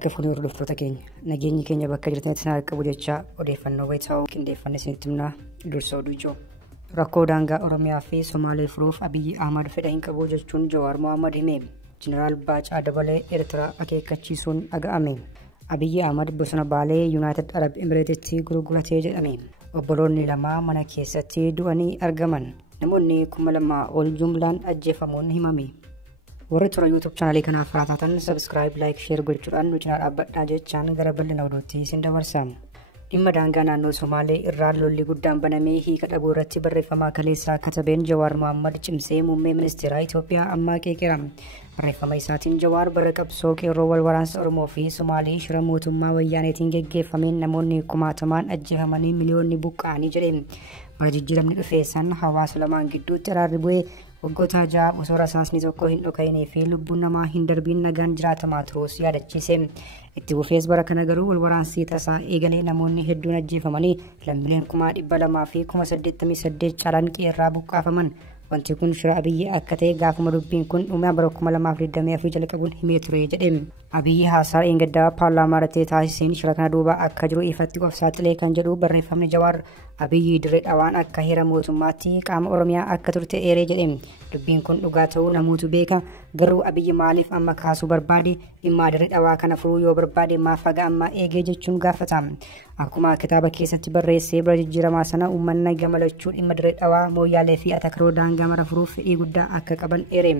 Harka fuudhee hordoftoota keenya nageenyi keenya bakka jirtanitti sana qabu jechaa odeeffannoo wayitaa'uu qindeeffannee isinitti himnaa dursa oduu ijoo. Rakkoo daangaa Oromiyaa fi Somaalee furuuf Abiyyi Ahmad fedha hin qabu jechuun Jawaar Mohaammed hime. Jeneraal Baacaa Dabalee Eertiraa akeekkachiisuun dhaga'ame. Abiyyi Ahmad bosona Baalee Yuunaayitid Arab Imireetitti gurguratee jedhame. Obboloonni lama mana keessatti du'anii argaman. Namoonni 2,000 ol jumlaan ajjeefamuun himame. Warri tura YouTube channel kanaaf raataatan subscribe, like, share gochuudhaan nu cinaa dhaabbadhaa jechaan gara bal'ina oduutti isin dabarsa. Dhimma daangaa naannoo Somaalee irraa lolli guddaan banamee hiika dhabuu irratti barreeffama kaleessaa katabeen Jawaar Mohaammed cimsee muummee ministeera Itoophiyaa ammaa qeeqeera. Barreeffama isaatiin Jawaar bara qabsoo qeerroo wal waraansa Oromoo fi Somaalee shira mootummaa wayyaaneetiin geggeeffameen namoonni 10,000 ajjeefamanii miliyoonni buqqa'anii jedhe. Bara jijjiiramni dhufee san hawaasa lamaan gidduutti araarri bu'ee waggoota 6 osoo rasaasni tokko hin dhoka'inii fi lubbuun namaa hin darbiin nagaan jiraatamaa turuus yaadachiise. Itti fufees bara kana garuu wal waraansi tasaa eegalee namoonni hedduun ajjeefamanii lammiileen 200,000 fi 88 caalaan qeerraa buqqaafaman. Wanti kun shira Abiyyi akka ta'e gaafuma dubbiin kun dhuma bara 2024 jalqabuun himee ture jedhe. Abiyyi haasaa eeggaddaa paarlaamaa irratti taasiseen shira kana duuba akka jiru ifatti of saaxilee kan jedhu barreeffamni Jawaar Abiyyi dirree dhawaan akka heera mootummaatti qaama Oromiyaa akka turte eeree jedhe. Dubbiin kun dhugaa ta'uu namoota beeka. Garuu Abiyyi maaliif amma kaasuu barbaade? Dhimma dirree dhawaa kana furuu yoo barbaade maaf haga amma eegee jechuun gaafata. Akkuma kitaaba keessatti barreessee bara jijjiiramaa sana uummanni gammachuu dhimma dirree dhawaa Mooyyaalee fi Atakaroo daangaa mara furuuf fedhii guddaa akka qaban eere.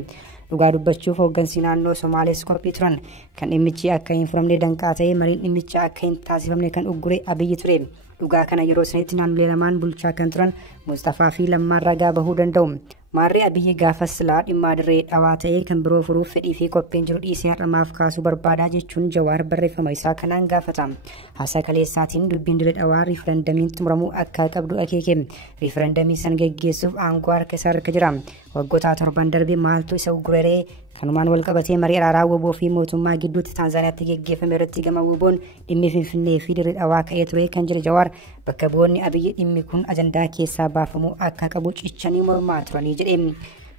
Dhugaa dubbachuuf hooggansi naannoo Somaalees qophii turan. Kan dhimmichi akka hin furamne danqaa ta'e mariin dhimmicha akka hin taasifamne kan uggure Abiyyi ture. Dhugaa kana yeroo sanitti naannolee lamaan bulchaa kan turan Mustafaa fi Lammaan ragaa bahuu danda'u. Maarree Abiyyi gaafas silaa dhimma dirree dhawaa ta'e kan biroo furuuf fedhii fi qophiin jiru dhiisee har'amaaf kaasuu barbaadaa jechuun Jawaar barreeffama isaa kanaan gaafata. Haasaa kaleessaatiin dubbiin dirree dhawaa riifarandamiin xumuramuu akka qabdu akeeke. Riifarandamii san geggeessuuf aangoo harka isaa irra jira. Waggoota 7 darbe maaltu isa ugguree kanumaan wal qabatee marii araaraa WBO fi mootummaa gidduutti Taanzaaniyaatti geggeeffame irratti gama WBO'n dhimmi Finfinnee fi dirree dhawaa ka'ee ture kan jedhe Jawaar bakka bu'oonni Abiyyi dhimmi kun ajandaa keessaa baafamuu akka qabu cichanii mormaa turanii jedhe.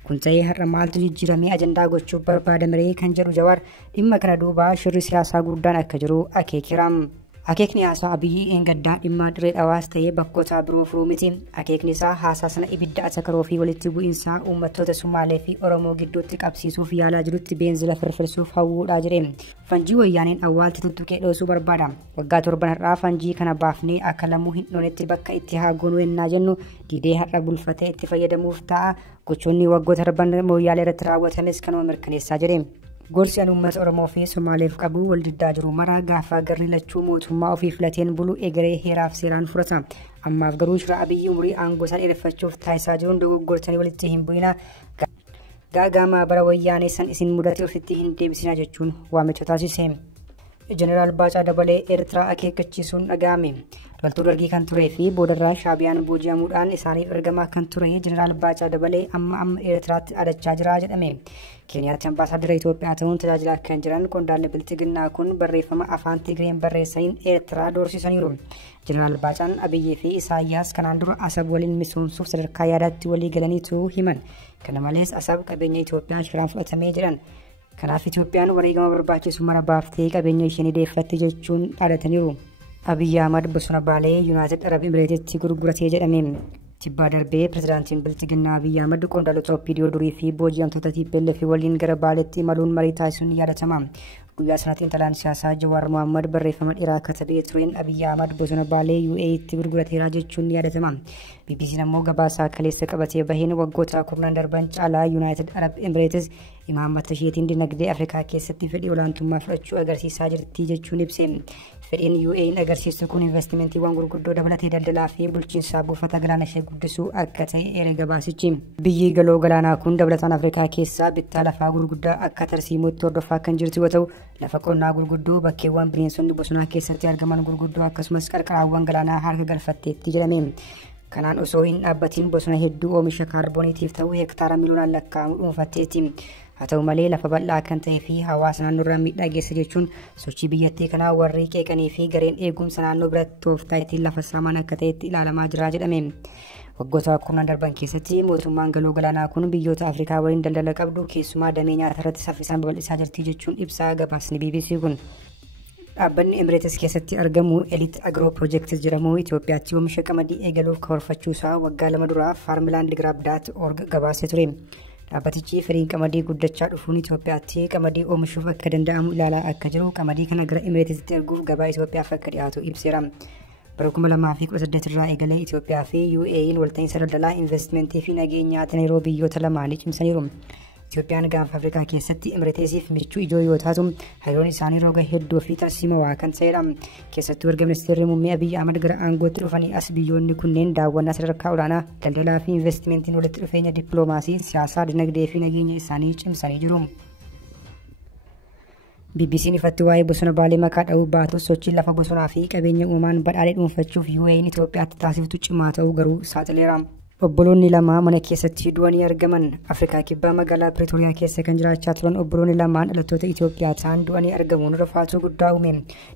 Kun ta'ee har'a maaltu jijjiiramee ajandaa gochuuf barbaadame kan jedhu Jawaar dhimma kana duuba shirri siyaasaa guddaan akka jiru akeekeera. Akeekni haasaa Abiyyi eeggaddaa dhimma dirree dhawaas ta'ee bakkoota biroo furuu miti. Akeekni isaa haasaa sana ibidda Atakaroo fi walitti bu'iinsaa uummattoota Somaalee fi Oromoo gidduutti qabsiisuuf yaalaa jirutti beenzila firfirsuuf hawwuudhaa jedhe. Fanjii wayyaaneen awwaalti tuttuqee dhoosuu barbaada. Waggaa 7 har'aa fanjii kana baafnee akka lamuu hin dhoonetti bakka itti haa goonuu yennaa jennu didee har'a bulfatee itti fayyadamuuf ta'a. Gochoonni waggoota 7 Mooyyaalee irratti raawwatames kanuma mirkaneessaa jedhe. Gorsi uummata Oromoo fi Somaaleef qabu wal diddaa jiru mara gaafa garni lachuu mootummaa ofii filateen bulu egeree heeraaf seeraan furata. Ammaaf garuu shira Abiyyi umurii aangoo isaa dheereffachuuf taasisaa jiruun dogoggortanii walitti hin bu'ina. Gaagama bara wayyaanee san isin mudate ofitti hin deebisina jechuun waamicha taasise. Jeneraal Baacaa Dabalee Eertiraa akeekkachiisuun dhaga'ame. Loltuu dargii kan turee fi boodarraa Shaabiyaan booji'amuudhaan isaaniif ergamaa kan ture Jeneraal Baacaa Dabalee amma Eertiraatti adachaa jira jedhame. Keeniyaatti ambaasaadara Itoophiyaa ta'uun tajaajilaa kan jiran qondaalli bilchiginnaa kun barreeffama afaan Tigreen barreessaniin Eertiraa doorsisaniiru. Jeneraal Baacaan Abiyyii fi Isaayyaas kanaan dura Asab waliin misoomsuuf sadarkaa yaadaatti walii galaniitu himan. Kana malees Asab qabeenya Itoophiyaa shiraan fudhatamee jedhan. Kanaaf Itoophiyaan wareegama barbaachisu mara baaftee qabeenya ishee deeffatte jechuun dhaadataniiru. Abiyyi Ahmad bosona Baalee Yuunaayitid Arab Imireetitti gurguratee jedhame. Tibbaa darbee pirezidaantiin bilchiginnaa Abiyyi Ahmad qondaalota OPDO durii fi booji'amtoota TPLF waliin gara Baaleetti imaluun marii taasisuun yaadatama. Guyyaa sanatti intalaan siyaasaa Jawaar Mohaammed barreeffama dheeraa katabee tureen Abiyyi Ahmad bosona Baalee UAEtti gurgurateera jechuun yaadatama. BBC'n ammoo gabaasaa kaleessa qabatee baheen waggoota 10 darban caalaa Yuunaayitid Arab Imireetis imaammata isheetiin dinagdee Afrikaa keessatti fedhii olaantummaa fudhachuu agarsiisaa jirti jechuun ibse. Fedhiin UAE'n agarsiistu kun investimentii gurguddoo dabalatee daldalaa fi bulchiinsa buufata galaana ishee guddisuu akka ta'e eere gabaasichi. Biyyi galoo galaanaa kun dabalataan Afrikaa keessaa bittaa lafaa gurguddaa akka tarsiimuutti hordofaa kan jirtu yoo ta'u, lafa qonnaa gurguddoo bakkeewwan bineensonni bosonaa keessatti argaman gurguddoo akkasumas qarqaraawwan galaanaa harka galfatteetti jedhame. Kanaan osoo hin dhaabbatiin bosona hedduu oomisha kaarbooniitiif ta'u hektaara miliyoonaan lakkaa'amu dhuunfatteetti. Haa ta'u malee lafa bal'aa kan ta'ee fi hawaasa naannoorraa miidhaa geessa jechuun sochii biyyattii kanaa warri qeeqanii fi gareen eegumsa naannoo biratti tooftaa ittiin lafa saaman akka ta'etti ilaalamaa jira jedhame. Waggoota 10 darban keessatti mootummaan galoo galaanaa kun biyyoota Afrikaa waliin daldala qabdu keessumaa damee nyaataa irratti saffisaan babal'isaa jirti jechuun ibsaa gabaasni BBC kun. Dhaabbanni Emirates keessatti argamu Elite Agro Project jedhamu Itoophiyaatti oomisha qamadii eegaluuf karoorfachuusaa waggaa 2 dura farmland.org gabaasee ture. Dhaabbatichi firiin qamadii guddachaa dhufuun Itoophiyaatti qamadii oomishuuf akka danda'amu ilaalaa akka jiru qamadii kana gara Emiratesitti erguuf gabaa Itoophiyaaf akka dhiyaatu ibseera. Bara 2018 irraa eegalee Itoophiyaa fi UAE'n walta'iinsa daldalaa investimentii fi nageenyaa yeroo biyyoota lamaanii cimsaniiru. Itoophiyaan gaanfa Afrikaa keessatti Emiratesiif michuu ijoo yoo taatu hariiroon isaanii roga hedduu fi tarsiimaa kan ta'edha. Keessattuu erga ministeerri muummee Abiyyi Ahmad gara aangootti dhufanii as biyyoonni kunneen daawwannaa sadarkaa olaanaa daldalaa fi investimentiin walitti dhufeenya dippiloomaasii, siyaasaa, dinagdee fi nageenya isaanii cimsanii jiru. BBC'n ifatti waa'ee bosona Baalee makaa dha'uu baatus sochiin lafa bosonaa fi qabeenya uumamaan badhaadhee dhuunfachuuf UAE'n Itoophiyaatti taasiftu cimaa ta'uu garuu saaxileera. Obboloonni lama mana keessatti du'anii argaman. Afrikaa kibbaa magaalaa Pretoria keessa kan jiraachaa turan obboloonni lamaan dhalattoota Itoophiyaa ta'an du'anii argamuun rifaatuu guddaa uume.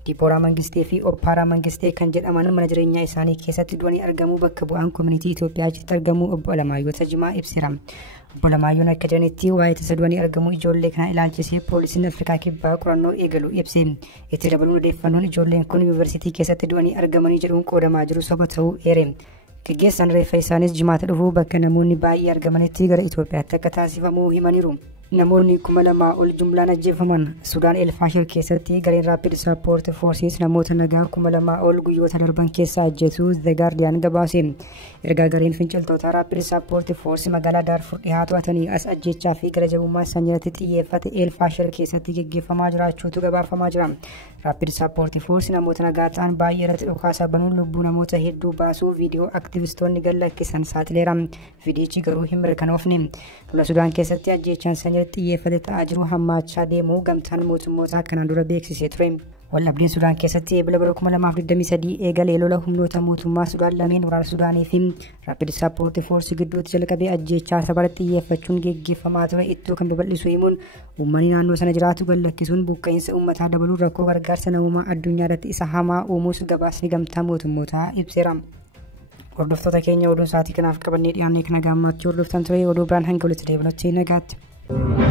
Diibooraa Mangistee fi Oppaaraa Mangistee kan jedhaman mana jireenyaa isaanii keessatti du'anii argamuu bakka bu'aan koominitii Itoophiyaatti argamu obbo Alamaayyoo Tajimaa ibseera. Obbo Alamaayoon akka jedhanitti waa'ee tasa du'anii argamuu ijoollee kana ilaalchisee poolisiin Afrikaa kibbaa qorannoo eegalu ibse. Itti dabaluun odeeffannoon ijoolleen kun yuunivarsiitii keessatti du'anii argamanii jedhuun qoodamaa jiru soba ta'uu eere. Gaggeessaan reeffa isaanis jimaata dhufuu bakka namoonni baay'ee argamanitti gara Itoophiyaatti akka taasifamuu himaniiru. Namoonni 2,000 ol jumlaan ajjeefaman. Sudaan Elfaashir keessatti gareen Rapid Support Forces namoota nagaa 2,000 ol guyyoota darban keessa ajjeesuu The Guardian gabaase. Erga gareen finciltoota Rapid Support Force magaalaa Darfur dhihaa to'atanii as ajjechaa fi gara jabummaa sanyiirratti xiyyeeffate Elfaashir keessatti gaggeeffamaa jiraachuutu gabaafamaa jira. Rapid Support Force namoota nagaa ta'an baay'ee irratti dhukaasa banuun lubbuu namoota hedduu baasuu viidiyoo aktivistoonni gadhiisan saaxileera. Viidiyichi garuu hin mirkanoofne. Lola Sudaan keessatti ajjechaan sanyiirratti xiyyeeffate ta'aa jiru hammaachaa deemuu gamtaan mootummootaa kanaan dura beeksisee ture. Waldhabdeen Sudaan keessatti eebila bara 2023 eegalee lola humnoota mootummaa Sudaan lameen waraana Sudaanii fi Rapid Support Force gidduutti jalqabee ajjechaa sabarratti xiyyeeffachuun gaggeeffamaa ture ittoo kan babal'isu himuun uummanni naannoo sana jiraatu gallakkisuun buqqa'insa uummataa dabaluun rakkoo gargaarsa namummaa addunyaa irratti isa hamaa uumuus gabaasni gamtaa mootummootaa ibseera. Hordoftoota keenya oduu sa'aatii kanaaf qabannee dhiyaannee kana gammachuu hordoftan ture oduu biraan hanga walitti deebinutti nagaatti.